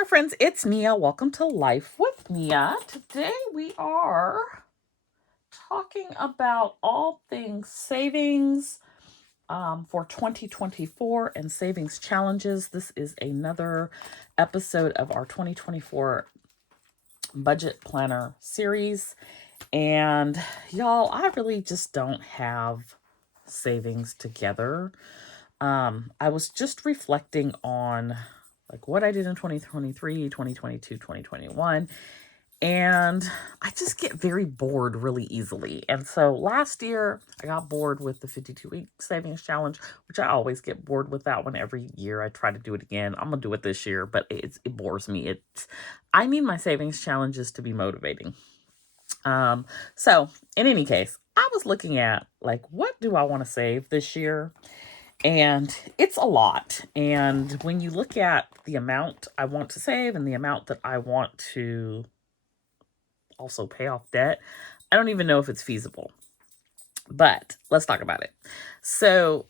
planner friends, it's Nia. Welcome to Life with Nia. Today we are talking about all things savings for 2024 and savings challenges. This is another episode of our 2024 budget planner series. And y'all, I really just don't have savings together. I was just reflecting on like what I did in 2023, 2022, 2021. And I just get very bored really easily. And so last year I got bored with the 52-week savings challenge, which I always get bored with that one every year. I try to do it again. I'm going to do it this year, but it bores me. I need my savings challenges to be motivating. So in any case, I was looking at like, what do I want to save this year? And it's a lot. And when you look at the amount I want to save and the amount that I want to also pay off debt, I don't even know if it's feasible. But let's talk about it. So,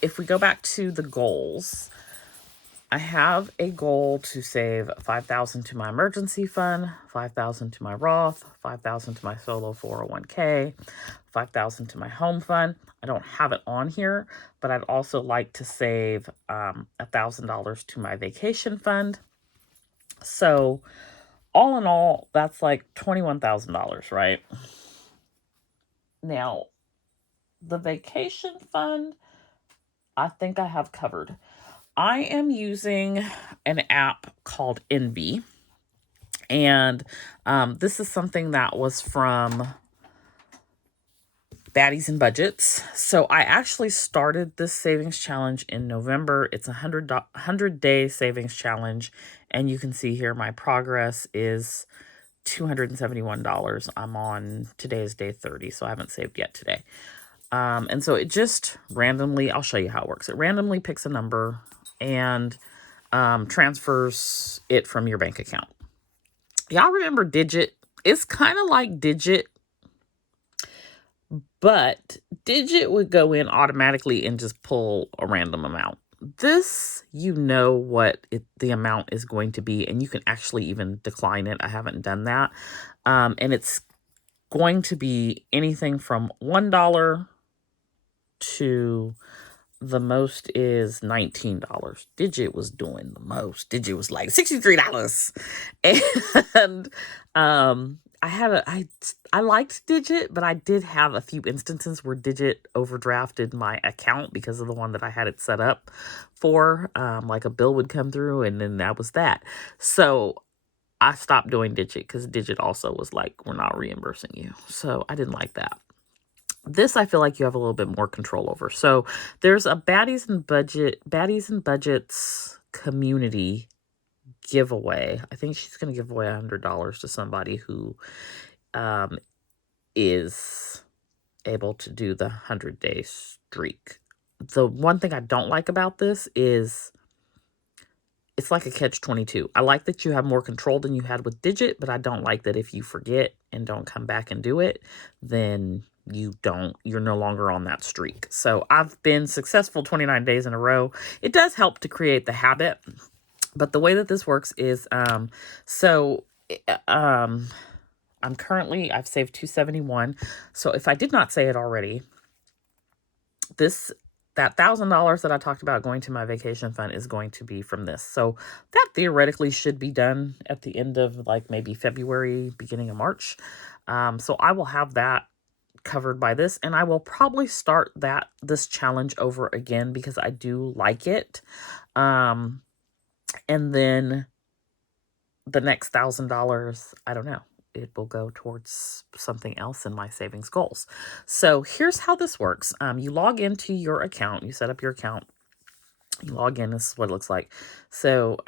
if we go back to the goals, I have a goal to save $5,000 to my emergency fund, $5,000 to my Roth, $5,000 to my solo 401k, $5,000 to my home fund. I don't have it on here, but I'd also like to save $1,000 to my vacation fund. So all in all, that's like $21,000, right? Now, the vacation fund, I think I have covered. I am using an app called Envy. And this is something that was from Baddies and Budgets. So I actually started this savings challenge in November. It's a 100-day savings challenge. And you can see here my progress is $271. I'm on, today is day 30, so I haven't saved yet today. And so it just randomly, I'll show you how it works. It randomly picks a number and transfers it from your bank account. Y'all remember Digit? It's kind of like Digit, but Digit would go in automatically and just pull a random amount. This, you know what the amount is going to be, and you can actually even decline it. I haven't done that. And it's going to be anything from $1 to the most is $19. Digit was doing the most. Digit was like $63. And I liked Digit, but I did have a few instances where Digit overdrafted my account because of the one that I had it set up for. Like a bill would come through and then that was that. So I stopped doing Digit because Digit also was like, we're not reimbursing you. So I didn't like that. This I feel like you have a little bit more control over. So there's a Baddies and Budgets community giveaway. I think she's going to give away $100 to somebody who is able to do the 100-day streak. The one thing I don't like about this is it's like a catch-22. I like that you have more control than you had with Digit, but I don't like that if you forget and don't come back and do it, then you're no longer on that streak. So I've been successful 29 days in a row. It does help to create the habit, but the way that this works is, I've saved $271. So if I did not say it already, that $1,000 that I talked about going to my vacation fund is going to be from this. So that theoretically should be done at the end of like maybe February, beginning of March. So I will have that covered by this, and I will probably start this challenge over again because I do like it. And then the next $1,000, I don't know, it will go towards something else in my savings goals. So here's how this works. You log into your account, you set up your account, you log in, this is what it looks like. So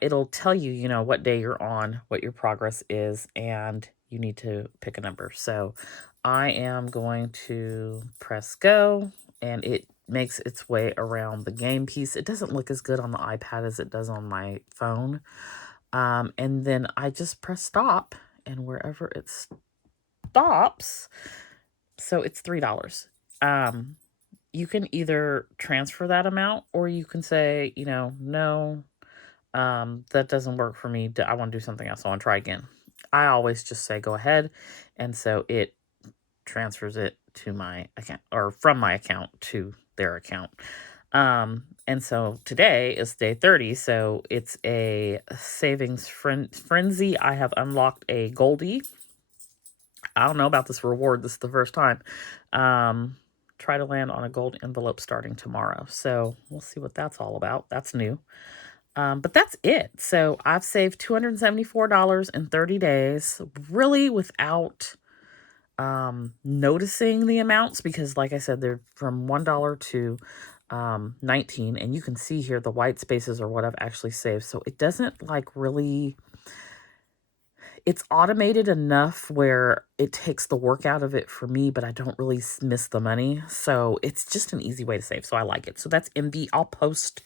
it'll tell you, what day you're on, what your progress is, and you need to pick a number. So I am going to press go, and it makes its way around the game piece. It doesn't look as good on the iPad as it does on my phone. And then I just press stop, and wherever it stops, so it's $3. you can either transfer that amount, or you can say, no, that doesn't work for me. I want to do something else. I want to try again. I always just say go ahead. And so it transfers it to my account, or from my account to their account. And so today is day 30. So it's a savings frenzy. I have unlocked a Goldie. I don't know about this reward. This is the first time. Try to land on a gold envelope starting tomorrow. So we'll see what that's all about. That's new. But that's it. So I've saved $274 in 30 days, really without noticing the amounts, because like I said, they're from $1 to 19, and you can see here the white spaces are what I've actually saved. So it doesn't like really, it's automated enough where it takes the work out of it for me, but I don't really miss the money. So it's just an easy way to save. So I like it. So that's MV. I'll post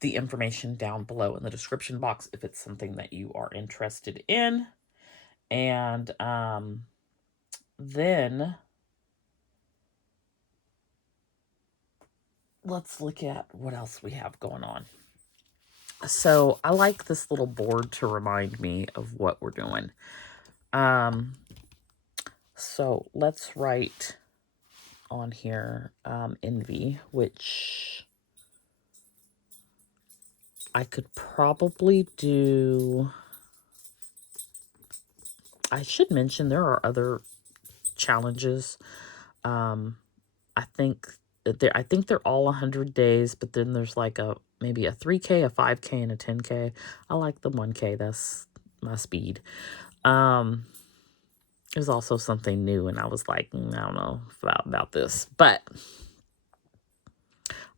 the information down below in the description box if it's something that you are interested in. And then let's look at what else we have going on. So I like this little board to remind me of what we're doing. So let's write on here envy, which I could probably do. I should mention there are other challenges. I think they're all 100 days, but then there's like maybe a 3K, a 5K, and a 10K. I like the 1K. That's my speed. There's also something new, and I was like, I don't know about this, but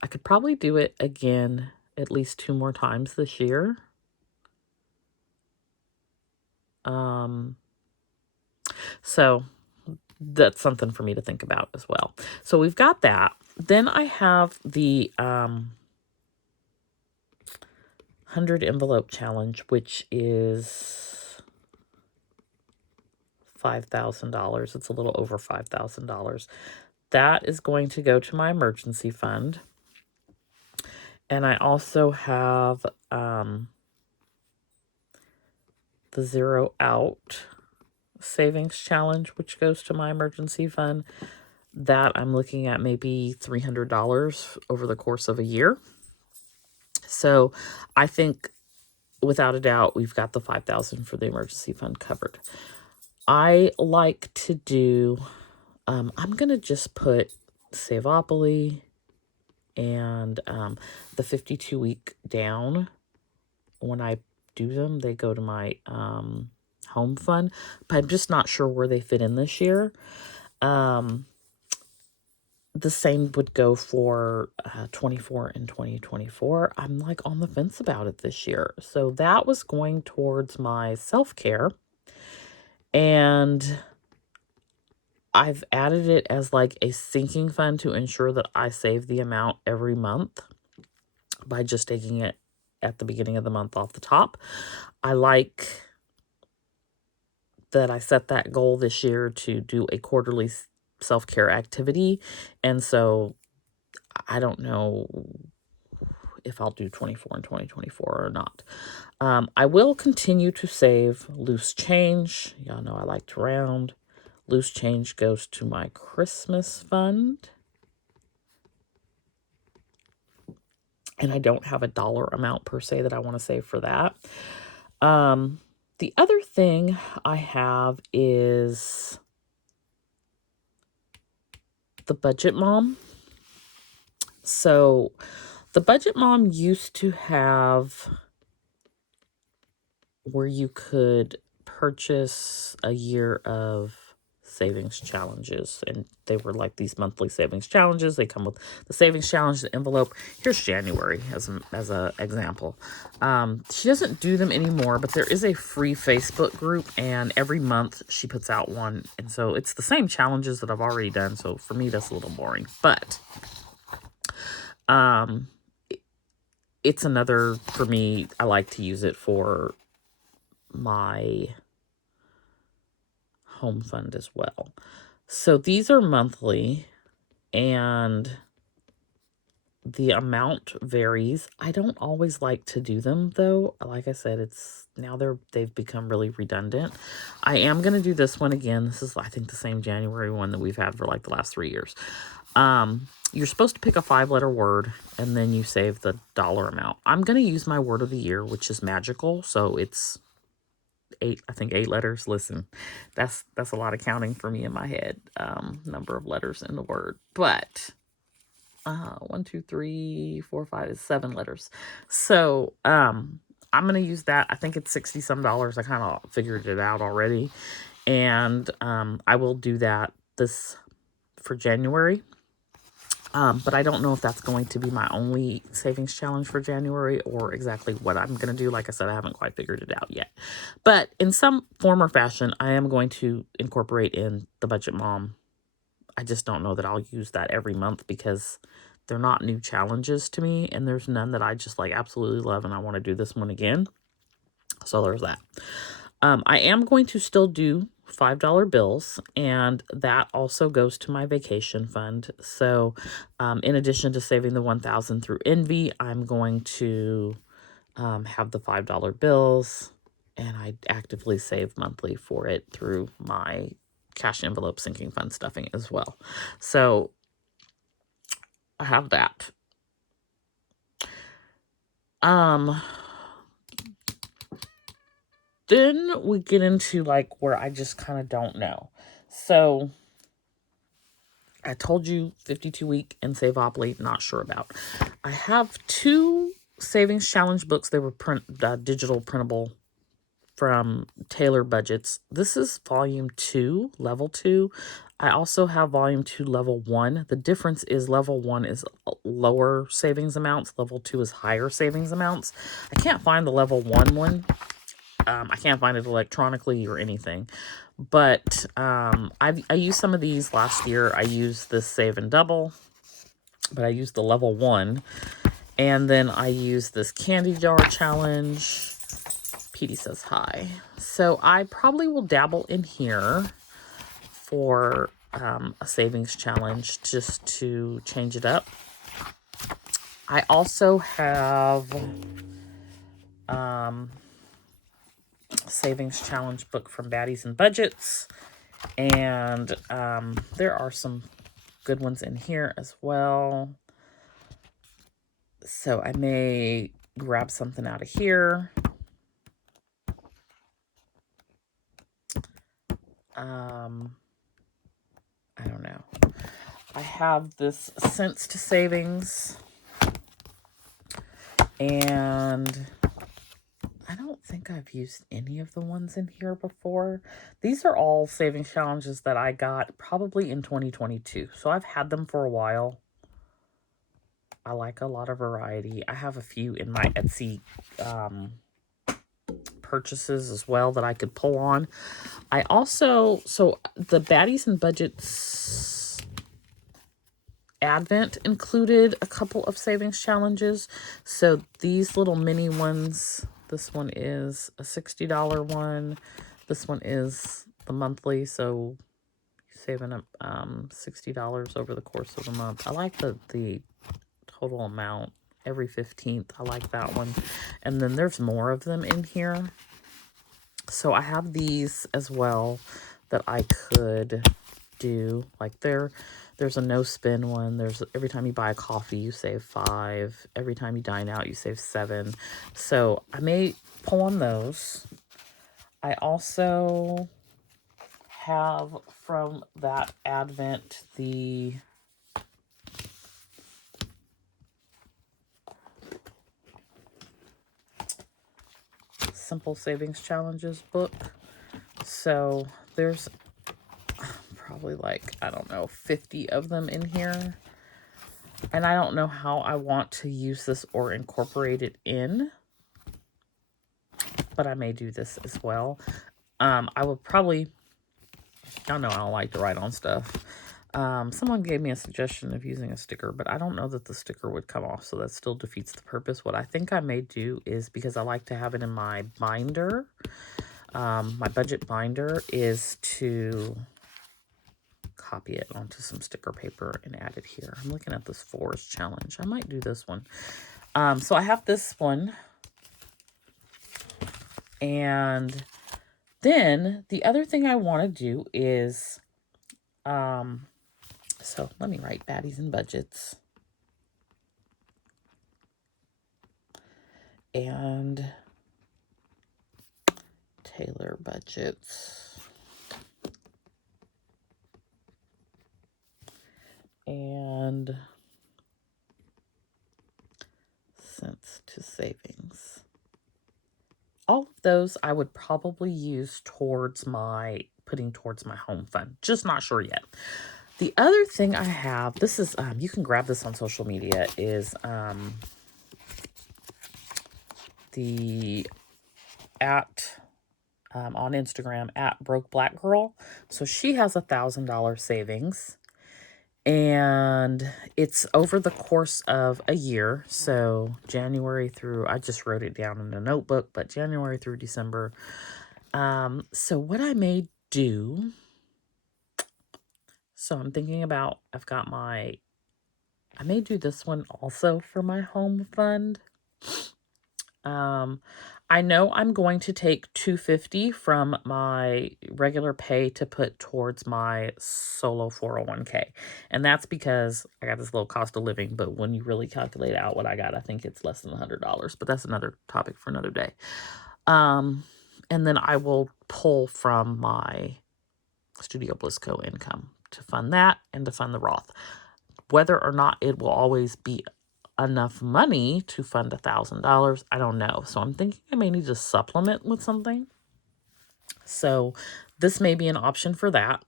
I could probably do it again at least 2 more times this year. So that's something for me to think about as well. So we've got that. Then I have the 100 envelope challenge, which is $5,000. It's a little over $5,000. That is going to go to my emergency fund. And I also have the 0 out savings challenge, which goes to my emergency fund. That I'm looking at maybe $300 over the course of a year. So I think without a doubt, we've got the $5,000 for the emergency fund covered. I like to do, I'm going to just put Savopoly and the 52-week down. When I do them, they go to my home fund, but I'm just not sure where they fit in this year. The same would go for 24 and 2024. I'm like on the fence about it this year. So that was going towards my self-care. And I've added it as like a sinking fund to ensure that I save the amount every month by just taking it at the beginning of the month off the top. I like that I set that goal this year to do a quarterly self-care activity. And so I don't know if I'll do 24 and 2024 or not. I will continue to save loose change. Y'all know I like to round. Loose change goes to my Christmas fund. And I don't have a dollar amount per se that I want to save for that. The other thing I have is the Budget Mom. So the Budget Mom used to have where you could purchase a year of savings challenges, and they were like these monthly savings challenges. They come with the savings challenge, the envelope. Here's January as a example. She doesn't do them anymore, but there is a free Facebook group, and every month she puts out one, and so it's the same challenges that I've already done. So for me, that's a little boring, but it's another, for me, I like to use it for my home fund as well. So these are monthly, and the amount varies. I don't always like to do them though. Like I said, they've become really redundant. I am going to do this one again. This is, I think, the same January one that we've had for like the last 3 years. You're supposed to pick a 5-letter word, and then you save the dollar amount. I'm going to use my word of the year, which is magical. So it's 8 letters. Listen, that's a lot of counting for me in my head. Number of letters in the word, but 1, 2, 3, 4, 5 is 7 letters. So I'm gonna use that. I think it's $60 some. I kind of figured it out already, and I will do that this for January. But I don't know if that's going to be my only savings challenge for January or exactly what I'm going to do. Like I said, I haven't quite figured it out yet. But in some form or fashion, I am going to incorporate in the Budget Mom. I just don't know that I'll use that every month because they're not new challenges to me. And there's none that I just like absolutely love and I want to do this one again. So there's that. I am going to still do $5 bills, and that also goes to my vacation fund. So in addition to saving the $1,000 through Envy, I'm going to have the $5 bills, and I actively save monthly for it through my cash envelope sinking fund stuffing as well. So I have that. Then we get into like where I just kind of don't know. So I told you 52-week and Saveopoly, not sure about. I have 2 savings challenge books. They were digital printable from Taylor Budgets. This is volume 2, level 2. I also have volume 2, level 1. The difference is level 1 is lower savings amounts. Level 2 is higher savings amounts. I can't find the level 1 one. I can't find it electronically or anything. But I used some of these last year. I used this Save and Double, but I used the level 1. And then I used this Candy Jar Challenge. Petey says hi. So I probably will dabble in here for a savings challenge just to change it up. I also have savings challenge book from Baddies and Budgets, and there are some good ones in here as well, so I may grab something out of here. I don't know. I have this Sense to Savings, and I don't think I've used any of the ones in here before. These are all savings challenges that I got probably in 2022. So I've had them for a while. I like a lot of variety. I have a few in my Etsy purchases as well that I could pull on. I also, so the Baddies and Budgets Advent included a couple of savings challenges. So these little mini ones, this one is a $60 one. This one is the monthly, so saving up $60 over the course of the month. I like the total amount every 15th. I like that one. And then there's more of them in here. So I have these as well that I could do. Like there's a no spin one. There's every time you buy a coffee, you save 5. Every time you dine out, you save 7. So I may pull on those. I also have from that Advent the Simple Savings Challenges book. So there's probably like, I don't know, 50 of them in here. And I don't know how I want to use this or incorporate it in, but I may do this as well. I will probably, y'all know I don't like to write on stuff. Someone gave me a suggestion of using a sticker, but I don't know that the sticker would come off, so that still defeats the purpose. What I think I may do is, because I like to have it in my binder, my budget binder, is to copy it onto some sticker paper and add it here. I'm looking at this forest challenge. I might do this one. So I have this one. And then the other thing I want to do is, so let me write baddies and budgets. And tailor budgets. And cents to savings. All of those I would probably use towards putting towards my home fund. Just not sure yet. The other thing I have, this is, you can grab this on social media, is on Instagram at Broke Black Girl. So she has $1,000 savings, and it's over the course of a year. So January through, I just wrote it down in a notebook, but January through December. So what I may do, so I'm thinking about, I may do this one also for my home fund. I know I'm going to take $250 from my regular pay to put towards my solo 401k. And that's because I got this little cost of living, but when you really calculate out what I got, I think it's less than $100, but that's another topic for another day. And then I will pull from my Studio Bliss Co income to fund that and to fund the Roth. Whether or not it will always be enough money to fund $1,000, I don't know. So I'm thinking I may need to supplement with something. So this may be an option for that.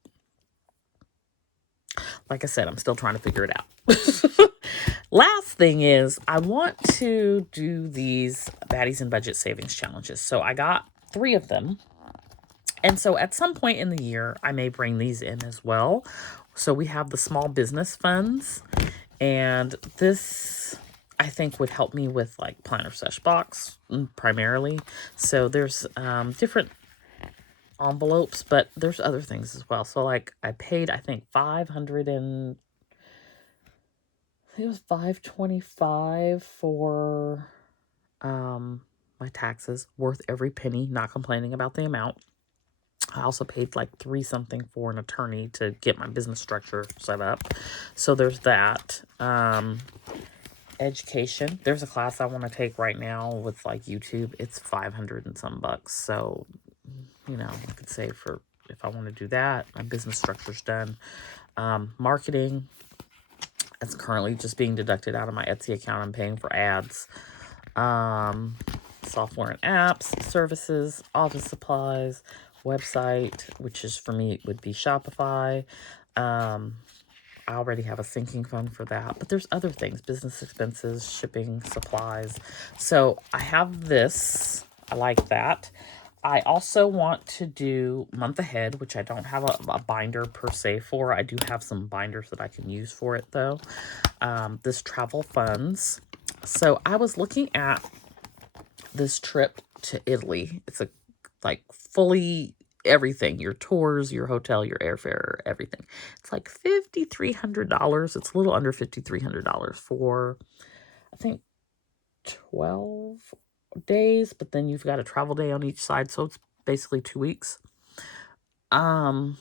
Like I said, I'm still trying to figure it out. Last thing is, I want to do these baddies and budget savings challenges. So I got 3 of them. And so at some point in the year, I may bring these in as well. So we have the small business funds. And this, I think, would help me with like planner sesh box primarily. So there's different envelopes, but there's other things as well. So like I paid, I think it was $525 for my taxes. Worth every penny, not complaining about the amount. I also paid like $3 something for an attorney to get my business structure set up. So there's that. Education. There's a class I want to take right now with like YouTube. It's $500 and some bucks. So, you know, I could save for if I want to do that. My business structure's done. Marketing. It's currently just being deducted out of my Etsy account. I'm paying for ads. Software and apps, services, office supplies, website, which is for me, it would be Shopify. I already have a sinking fund for that, but there's other things, business expenses, shipping, supplies. So I have this. I like that. I also want to do month ahead, which I don't have a binder per se for. I do have some binders that I can use for it though. This travel funds. So I was looking at this trip to Italy. It's a like fully everything, your tours, your hotel, your airfare, everything. It's like $5,300. It's a little under $5,300 for, I think, 12 days, but then you've got a travel day on each side, so it's basically 2 weeks. And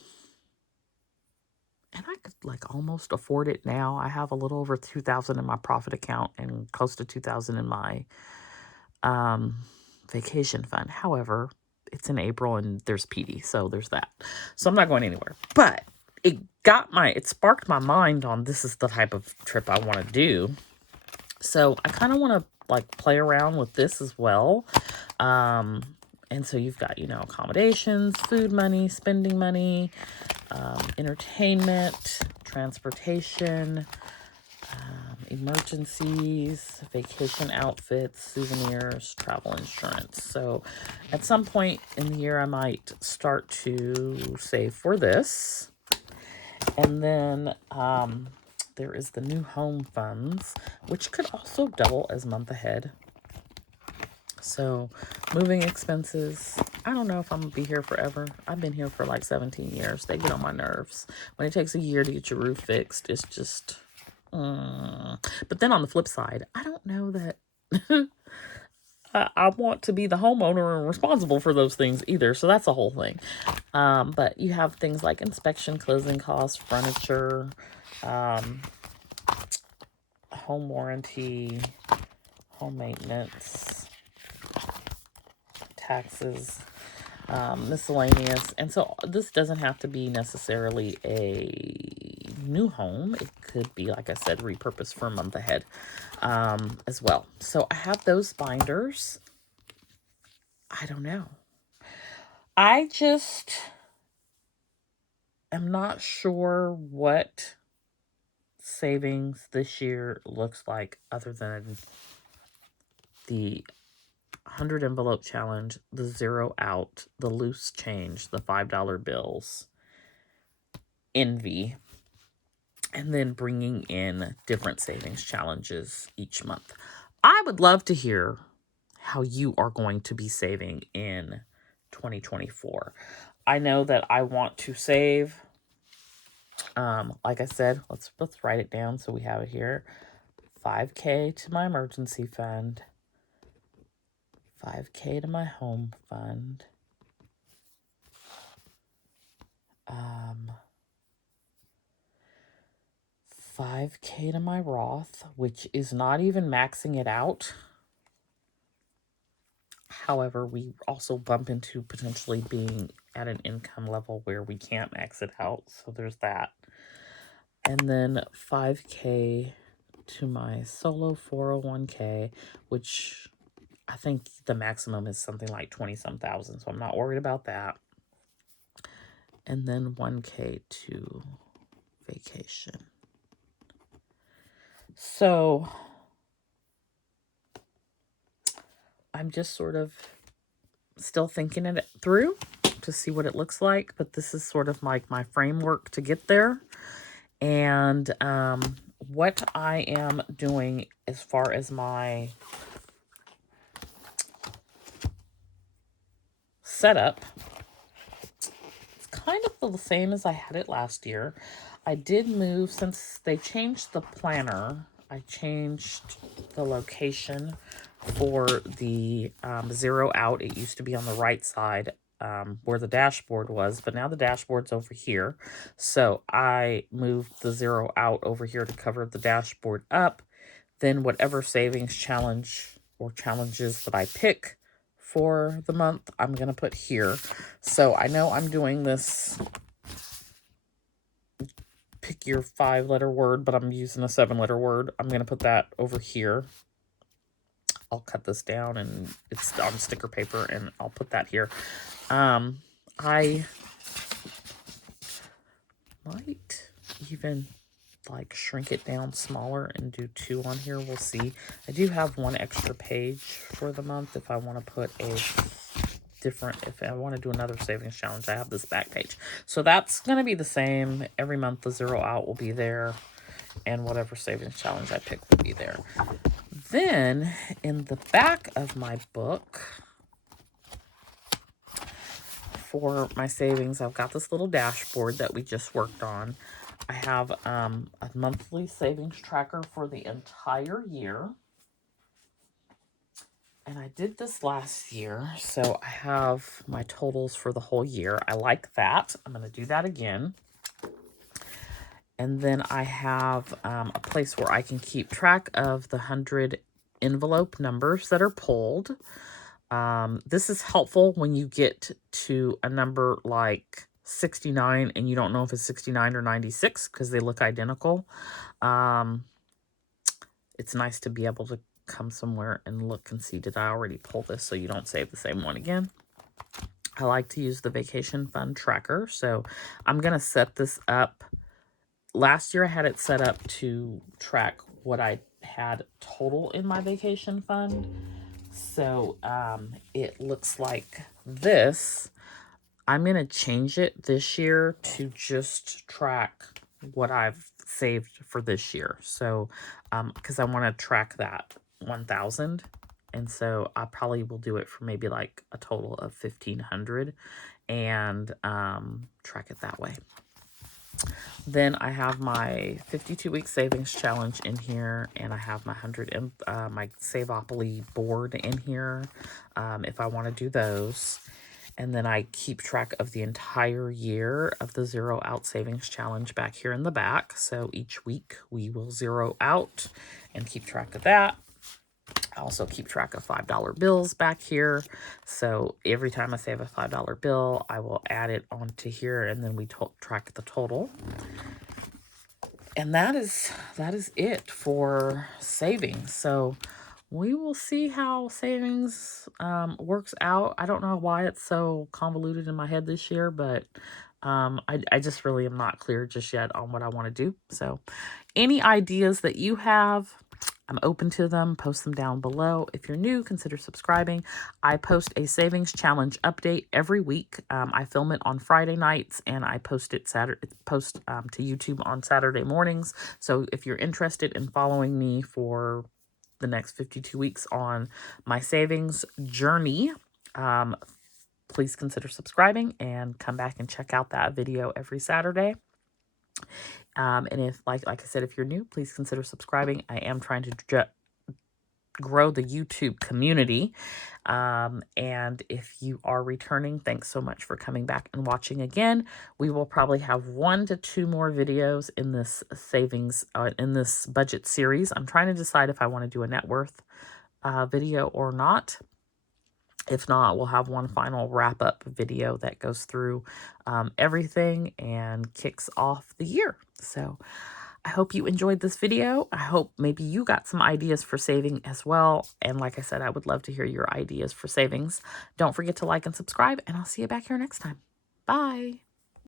I could like almost afford it now. I have a little over $2,000 in my profit account and close to $2,000 in my vacation fund. However, it's in April and there's PD, so there's that. So I'm not going anywhere. But it sparked my mind on this is the type of trip I want to do. So I kind of want to like play around with this as well. And so you've got, you know, accommodations, food money, spending money, entertainment, transportation, emergencies, vacation outfits, souvenirs, travel insurance. So at some point in the year, I might start to save for this. And then there is the new home funds, which could also double as month ahead. So moving expenses, I don't know if I'm going to be here forever. I've been here for like 17 years. They get on my nerves. When it takes a year to get your roof fixed, it's just... But then on the flip side, I don't know that I want to be the homeowner and responsible for those things either. So that's a whole thing. But you have things like inspection, closing costs, furniture, home warranty, home maintenance, taxes, miscellaneous. And so this doesn't have to be necessarily a new home. It could be, like I said, repurposed for a month ahead as well. So I have those binders. I don't know. I just am not sure what savings this year looks like other than the 100 envelope challenge, the 0 out, the loose change, the $5 bills, envy, and then bringing in different savings challenges each month. I would love to hear how you are going to be saving in 2024. I know that I want to save. Like I said, let's write it down so we have it here. $5K to my emergency fund, $5K to my home fund, $5K to my Roth, which is not even maxing it out. However, we also bump into potentially being at an income level where we can't max it out. So there's that. And then $5K to my solo 401k, which I think the maximum is something like 20-some thousand. So I'm not worried about that. And then $1K to vacation. So I'm just sort of still thinking it through to see what it looks like, but this is sort of like my framework to get there. And what I am doing as far as my setup, it's kind of the same as I had it last year. I did move, since they changed the planner, I changed the location for the 0 out. It used to be on the right side where the dashboard was, but now the dashboard's over here. So I moved the 0 out over here to cover the dashboard up. Then whatever savings challenge or challenges that I pick for the month, I'm going to put here. So I know I'm doing this, pick your 5-letter word, but I'm using a 7-letter word. I'm going to put that over here. I'll cut this down and it's on sticker paper and I'll put that here. I might even like shrink it down smaller and do 2 on here. We'll see. I do have 1 extra page for the month if I want to put a different, if I want to do another savings challenge. I have this back page. So that's going to be the same. Every month the 0 out will be there and whatever savings challenge I pick will be there. Then in the back of my book for my savings, I've got this little dashboard that we just worked on. I have a monthly savings tracker for the entire year. And I did this last year, so I have my totals for the whole year. I like that. I'm going to do that again. And then I have a place where I can keep track of the 100 envelope numbers that are pulled. This is helpful when you get to a number like 69 and you don't know if it's 69 or 96 because they look identical. It's nice to be able to come somewhere and look and see, did I already pull this, so you don't save the same one again. I like to use the vacation fund tracker, so I'm going to set this up. Last year I had it set up to track what I had total in my vacation fund. So it looks like this. I'm going to change it this year to just track what I've saved for this year. So because I want to track that 1,000. And so I probably will do it for maybe like a total of 1,500 and track it that way. Then I have my 52-week savings challenge in here, and I have my my Saveopoly board in here if I want to do those. And then I keep track of the entire year of the Zero Out Savings Challenge back here in the back. So each week we will zero out and keep track of that. I also keep track of $5 bills back here. So every time I save a $5 bill, I will add it onto here, and then we track the total. And that is it for savings. So we will see how savings works out. I don't know why it's so convoluted in my head this year, but I just really am not clear just yet on what I want to do. So any ideas that you have, I'm open to them. Post them down below. If you're new, consider subscribing. I post a savings challenge update every week. I film it on Friday nights, and I post it to YouTube on Saturday mornings. So if you're interested in following me for the next 52 weeks on my savings journey, please consider subscribing and come back and check out that video every Saturday. And if, like I said, if you're new, please consider subscribing. I am trying to grow the YouTube community. And if you are returning, thanks so much for coming back and watching again. We will probably have 1 to 2 more videos in this in this budget series. I'm trying to decide if I want to do a net worth video or not. If not, we'll have one final wrap-up video that goes through everything and kicks off the year. So I hope you enjoyed this video. I hope maybe you got some ideas for saving as well. And like I said, I would love to hear your ideas for savings. Don't forget to like and subscribe, and I'll see you back here next time. Bye.